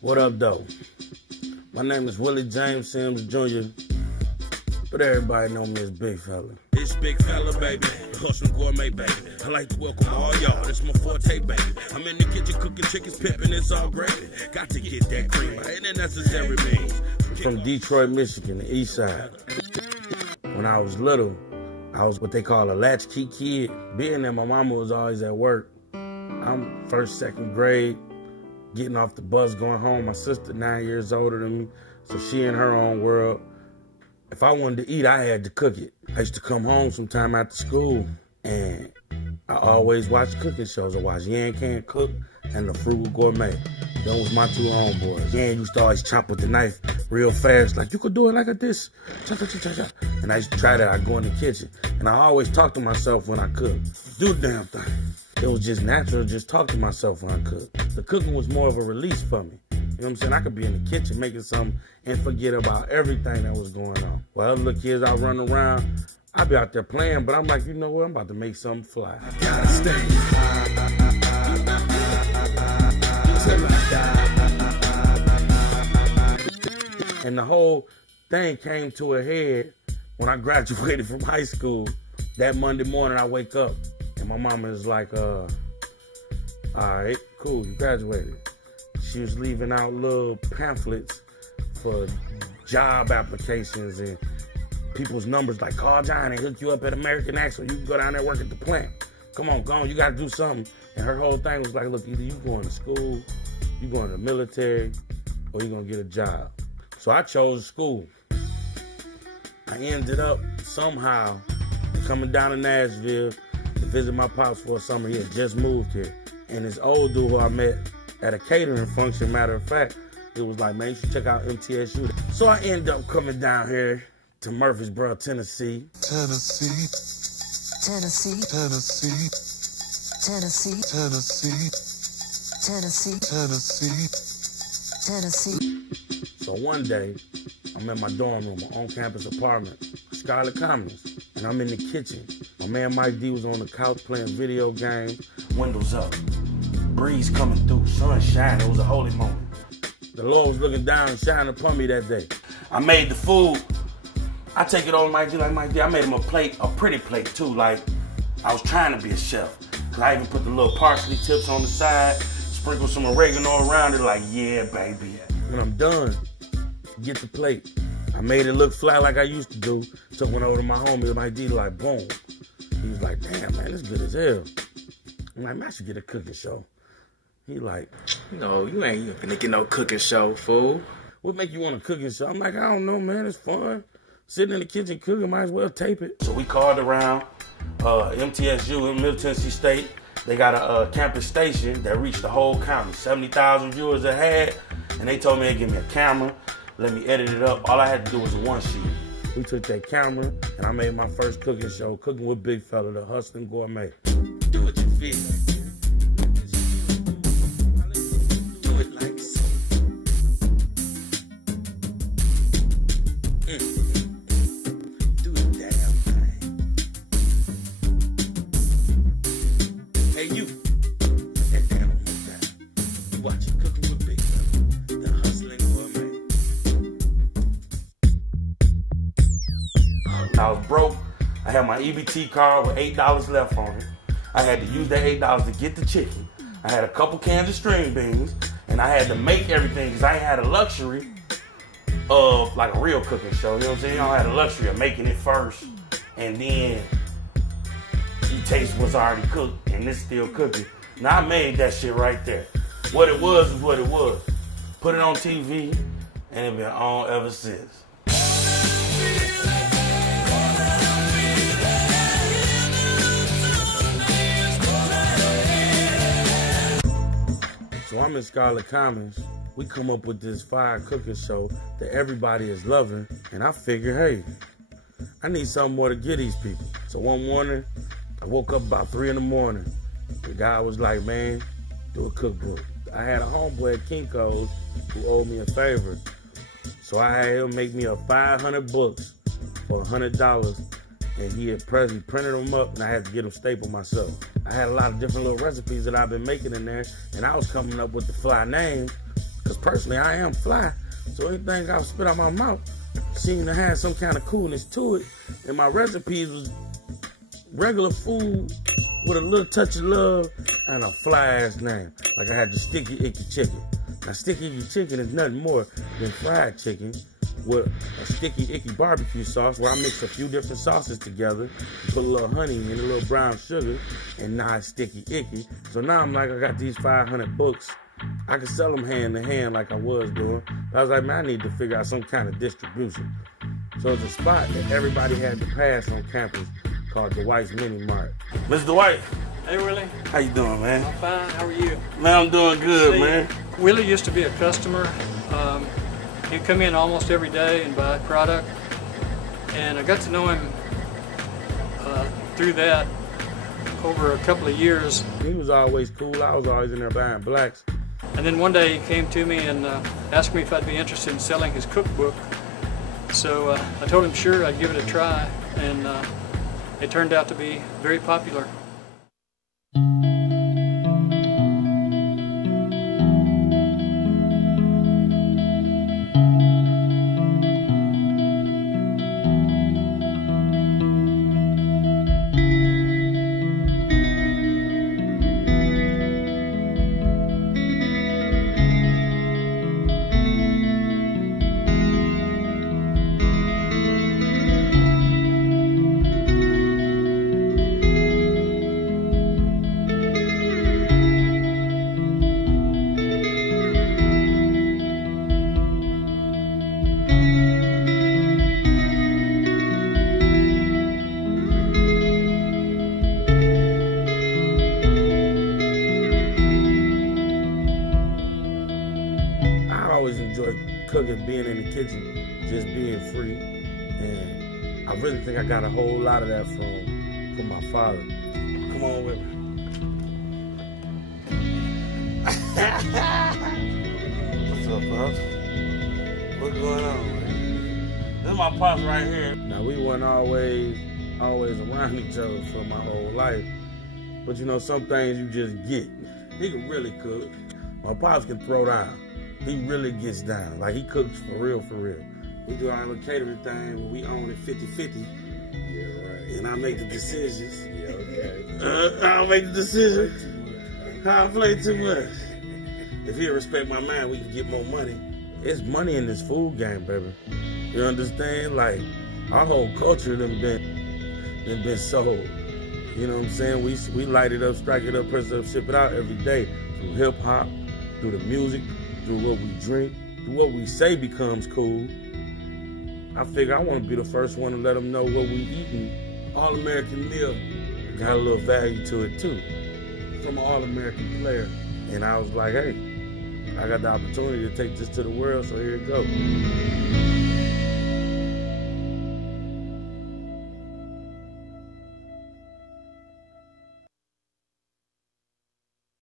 What up, though? My name is Willie James Sims Jr., but everybody know me as Big Fella. It's Big Fella, baby. Hustlin Gourmet, baby. I like to welcome all y'all. It's my forte, baby. I'm in the kitchen cooking chickens, pimping, it's all gravy. Got to get that cream by any necessary means. From Detroit, Michigan, the east side. When I was little, I was what they call a latchkey kid. Being that my mama was always at work, I'm first, second grade, getting off the bus, going home. My sister 9 years older than me, so she in her own world. If I wanted to eat, I had to cook it. I used to come home sometime after school, and I always watched cooking shows. I watched Yan Can Cook and The Frugal Gourmet. Those was my two homeboys. Yan used to always chop with the knife real fast, like, you could do it like this. Cha, cha, cha, cha, cha. And I used to try that. I'd go in the kitchen, and I always talk to myself when I cook. Do the damn thing. It was just natural to just talk to myself when I cooked. The cooking was more of a release for me. You know what I'm saying? I could be in the kitchen making something and forget about everything that was going on. While other little kids out running around, I'd be out there playing, but I'm like, you know what? I'm about to make something fly. I gotta stay high till I die. And the whole thing came to a head when I graduated from high school. That Monday morning, I wake up, and my mama is like, all right, cool, you graduated. She was leaving out little pamphlets for job applications and people's numbers, like, call John and hook you up at American Axle. You can go down there and work at the plant. Come on, go on, you gotta do something. And her whole thing was like, look, either you going to school, you going to the military, or you gonna get a job. So I chose school. I ended up somehow coming down to Nashville to visit my pops for a summer. He had just moved here. And this old dude who I met at a catering function, matter of fact, it was like, man, you should check out MTSU. So I ended up coming down here to Murfreesboro, Tennessee. Tennessee. Tennessee. Tennessee. Tennessee. Tennessee. Tennessee. Tennessee. Tennessee. So one day, I'm in my dorm room, my on-campus apartment, Scarlet Commons, and I'm in the kitchen. My man Mike D was on the couch playing video games, windows up, breeze coming through, sun shining. It was a holy moment. The Lord was looking down and shining upon me that day. I made the food. I take it over to Mike D, like, Mike D, I made him a plate, a pretty plate too, like I was trying to be a chef. Cause I even put the little parsley tips on the side, sprinkle some oregano around it, like, yeah, baby. When I'm done, get the plate. I made it look flat like I used to do. Took one over to my homie, Mike D, like, boom. He was like, damn, man, this good as hell. I'm like, man, I should get a cooking show. He like, no, you ain't gonna get no cooking show, fool. What make you want a cooking show? I'm like, I don't know, man, it's fun. Sitting in the kitchen cooking, might as well tape it. So we called around MTSU in Middle Tennessee State. They got a campus station that reached the whole county. 70,000 viewers they had, and they told me they'd give me a camera, let me edit it up. All I had to do was a one sheet. We took that camera, and I made my first cooking show, Cookin Wit Big Fella, the Hustlin Gourmet. Do what you feel like. Do it like so. Do the damn thing. Hey, you. Put that down on my time. You watching Cookin Wit Big Fella, the Hustlin Gourmet. I was broke. I had my EBT card with $8 left on it. I had to use that $8 to get the chicken. I had a couple cans of string beans, and I had to make everything because I ain't had a luxury of like a real cooking show. You know what I'm saying? I had a luxury of making it first, and then you taste what's already cooked, and it's still cooking. Now I made that shit right there. What it was is what it was. Put it on TV, and it's been on ever since. So I'm in Scarlet Commons. We come up with this fire cooking show that everybody is loving. And I figure, hey, I need something more to give these people. So one morning, I woke up about 3 in the morning. The guy was like, man, do a cookbook. I had a homeboy at Kinko's who owed me a favor. So I had him make me a 500 books for $100. and he printed them up, and I had to get them stapled myself. I had a lot of different little recipes that I've been making in there, and I was coming up with the fly names, because personally I am fly, so anything I spit out my mouth seemed to have some kind of coolness to it, and my recipes was regular food with a little touch of love and a fly-ass name. Like I had the Sticky Icky Chicken. Now, Sticky Icky Chicken is nothing more than fried chicken with a sticky icky barbecue sauce where I mix a few different sauces together, put a little honey in, a little brown sugar, and now it's sticky icky. So now I'm like, I got these 500 books. I could sell them hand to hand like I was doing. But I was like, man, I need to figure out some kind of distribution. So it's a spot that everybody had to pass on campus called Dwight's Mini Mart. Mr. Dwight. Hey, Willie. How you doing, man? I'm fine. How are you? Man, I'm doing good, man. Willie used to be a customer. He'd come in almost every day and buy product. And I got to know him through that over a couple of years. He was always cool. I was always in there buying blacks. And then one day he came to me and asked me if I'd be interested in selling his cookbook. So I told him sure, I'd give it a try. And it turned out to be very popular. Cooking, being in the kitchen, just being free, and I really think I got a whole lot of that from my father. Come on with me. What's up, Pops? What's going on, man? This is my Pops right here. Now, we weren't always around each other for my whole life, but you know, some things you just get. He can really cook. My Pops can throw down. He really gets down. Like, he cooks for real, for real. We do our little catering thing where we own it 50-50. Yeah, right. And I make the decisions. Yeah, okay. I'll make the decision. I play too much. If he'll respect my mind, we can get more money. It's money in this food game, baby. You understand? Like, our whole culture done been sold. You know what I'm saying? We light it up, strike it up, press it up, ship it out every day. Through hip-hop, through the music, through what we drink, through what we say becomes cool. I figure I want to be the first one to let them know what we eating. All-American meal got a little value to it too, from an All-American player. And I was like, hey, I got the opportunity to take this to the world, so here it goes.